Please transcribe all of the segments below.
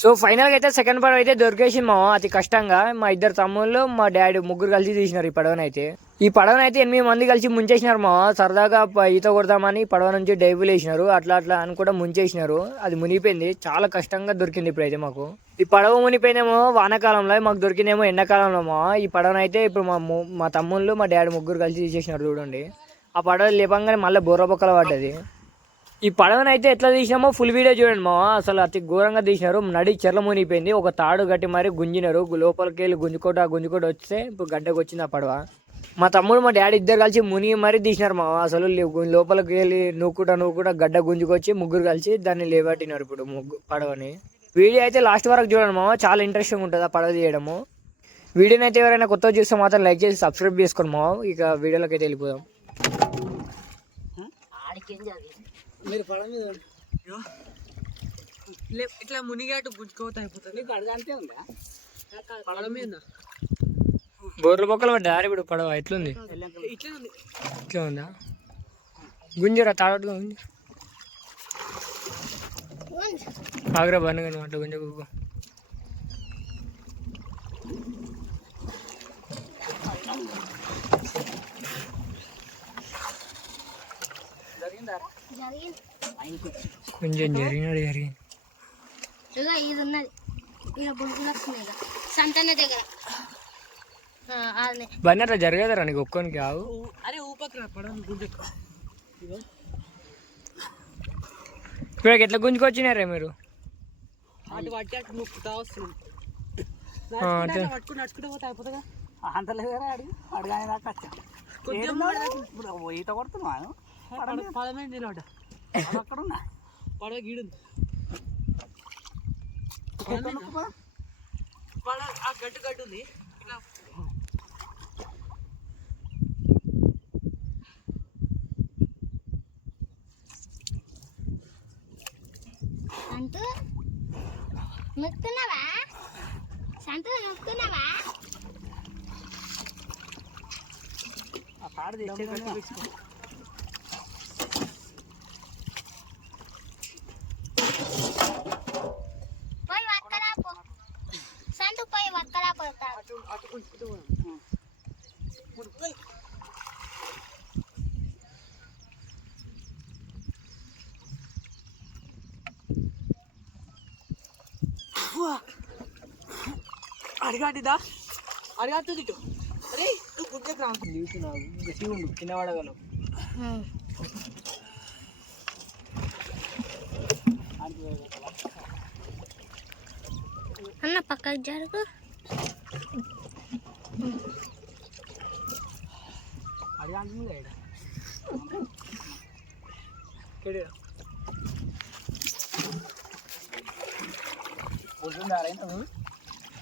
So ఫైనల్గా అయితే second పడవ అయితే దొరికేసింది మా అతి కష్టంగా. మా ఇద్దరు తమ్ముళ్ళు మా డాడీ ముగ్గురు కలిసి తీసినారు ఈ పడవనైతే. ఈ పడవనైతే 8 మంది కలిసి ముంచేసినారు మా. సరదాగా ఈత కొడదామని పడవ నుంచి డైవ్లు వేసినారు. అట్లా అట్లా అని కూడా ముంచేసినారు. అది మునిగిపోయింది. చాలా కష్టంగా దొరికింది ఇప్పుడైతే మాకు. ఈ పడవ మునిపోయిందేమో వానాకాలంలో, మాకు దొరికిందేమో ఎండాకాలంలో మా. ఈ పడవనైతే ఇప్పుడు మా తమ్ముళ్ళు మా డాడీ ముగ్గురు కలిసి తీసేసినారు చూడండి. ఆ పడవ లేపంగానే మళ్ళీ బొర్ర బొక్కల పడ్డది. ఈ పడవనైతే ఎట్లా తీసినామో ఫుల్ వీడియో చూడండి మా. అసలు అతి ఘోరంగా తీసినారు. నడి చెర్ల మునిగిపోయింది. ఒక తాడు కట్టి మరి గుంజినారు. లోపలికి వెళ్ళి గుంజుకోట వస్తే ఇప్పుడు గడ్డకు వచ్చింది ఆ పడవ. మా తమ్ముడు మా డాడీ ఇద్దరు కలిసి మునిగి మరీ తీసినారు మా. అసలు లోపలికి వెళ్ళి నూకుట గడ్డ గుంజుకొచ్చి ముగ్గురు కలిసి దాన్ని లేబట్టినారు ఇప్పుడు పడవని. వీడియో అయితే లాస్ట్ వరకు చూడండి మా. చాలా ఇంట్రెస్టింగ్ ఉంటుంది ఆ పడవ తీయడము. వీడియోని అయితే ఎవరైనా కొత్తగా చూస్తే మాత్రం లైక్ చేసి సబ్స్క్రైబ్ చేసుకోండి మా. ఇక వీడియోలోకి అయితే వెళ్ళిపోదాం. మీరు పడవ మీద ఇట్లా మునిగాటు గుంజుకోవద్దు అయిపోతుంది. నీకు అడగ అంతే ఉందా పడవ మీద? బోర్ల బొక్కలు పడ్డా ఇప్పుడు పడవ ఎట్లుంది? ఇట్లా ఉందా? గుంజరా తాడట్టుగా గుంజ ఆగ్రా బండి కానీ అట్లా గుంజ. కొంచెం జరిగినాడు జరిగింది. ఇది ఉన్నది సంతన దగ్గర బండి అట్లా జరగదరా నీకు ఒక్కోనికి ఆవు. అరే ఊపకరా పడవ గుంజెక్కు. ఇప్పుడు ఎట్లా గుంజుకొచ్చినారే మీరు? అటు పట్టి అటు నొక్కుతా వస్తున్నాం. పట్టుకుని నడుచుకుంటే పోతే అయిపోతుందా? అంతలేదు కదా అడుగు అడుగు దాకా ఈత కొడుతున్నాను. పడవ మీద నిలబడ్డా. అక్కడ ఉన్నా పడవ గీడుంది. పడవ ఆ గట్టు ఉంది. సంతు నొక్కుతున్నావా? సంతు నొక్కుతున్నావా? ఆ తాడు తెచ్చే అడిగాడిదా అడిగాడు. అరే నువ్వు గుడ్డకు రావుతున్నావు గట్టి ఉండు కింద పడగలవు. అన్న పక్కకు జరుగు. అడిగాంటుంది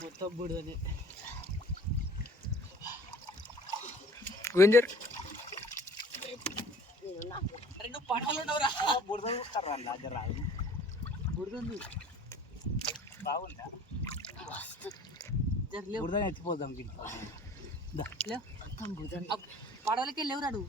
మొత్తం బుడిదని గుంజర్. రెండు పడవలు ఉండవురా. బురద చూస్తారా దగ్గర రాదు. బురదంది బాగుందా? బురద ఎత్తిపోదాం. పడవలకి లేవురాడు.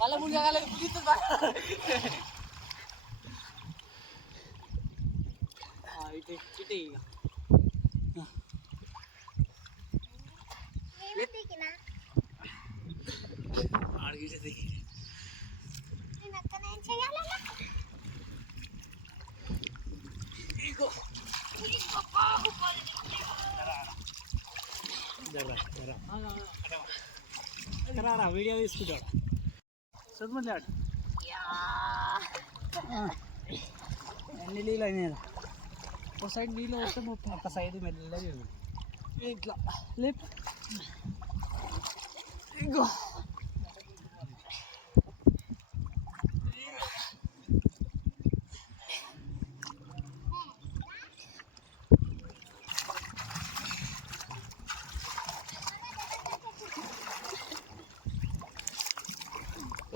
వాళ్ళ ముందు వీడియో తీసుకుంటాడు. చదువుతాడు ఎన్ని నీళ్ళు అయినా ఒక సైడ్ నీళ్ళు వస్తే మొత్తం ఒక సైడ్ మెల్లగా ఇట్లా లేపు. ఇంకో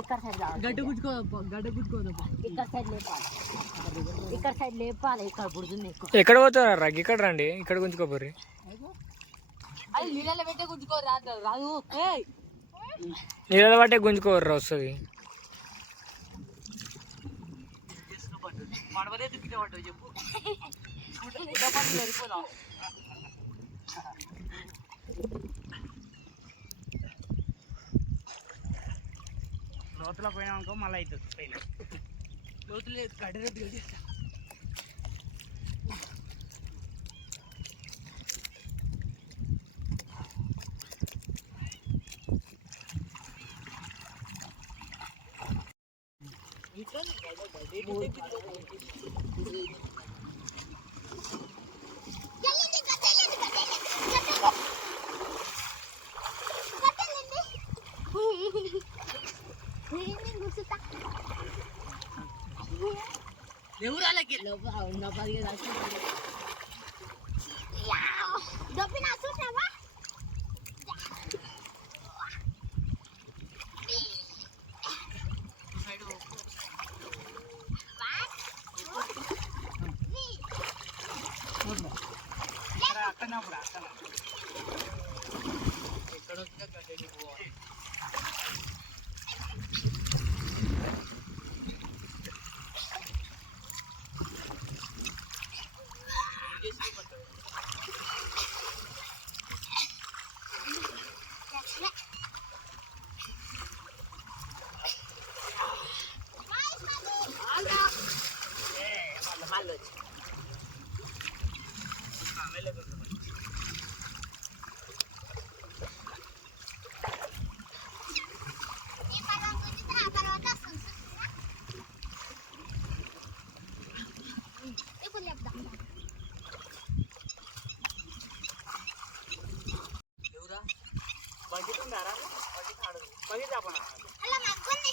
ఇక్కడ సైడ్ గడ్డ గుచ్చుకో ఇక్కడ సైడ్ లేపాలి ఇక్కడ సైడ్ లేపాలి ఇక్కడ బుడుతుంది ఎక్కువ ఎక్కడ పోతారా రగ్ ఇక్కడ రండి ఇక్కడ గుంజుకోపోర్రి అది నీళ్ళలో పెట్టే గుంజుకో రాదు నీళ్ళ పట్టే గుంజుకోర్రా వస్తుంది. పడవలే దుక్కితే పడ్డావు చెప్పు. సరిపోదాం లోతులో పోయినా అనుకో మళ్ళీ అవుతుంది పైన లోతులే గడ్డరెద్దు గడి ఎవరాలకి ఉన్న పది దొబ్బిన చూసావా అక్కడ ఎక్కడ వచ్చినా గడ్డకి పోవాలి. ఇప్పుడు చెప్తాం ఎవరా బకెట్ ఉందారా బకెట్ ఆడదు బకెట్ ఆపనా అలా మగ్గుంది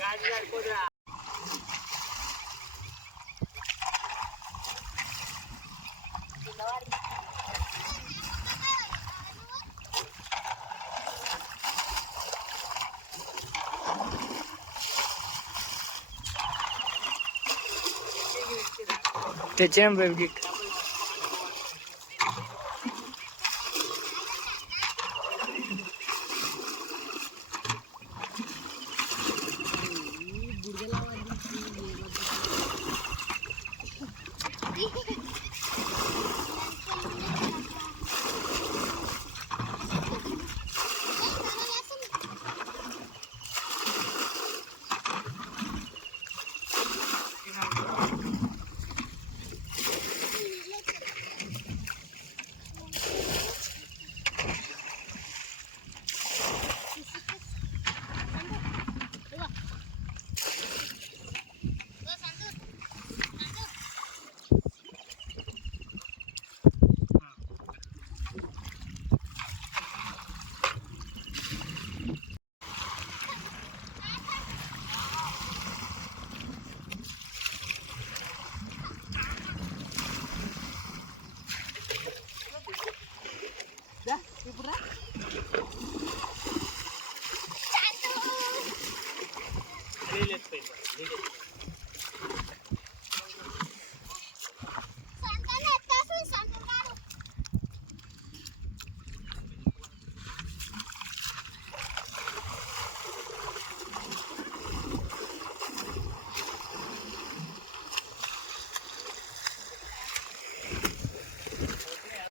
గాజు సరిపోదురా. తెచ్చాం బేబీ కిట్. బుడిగలా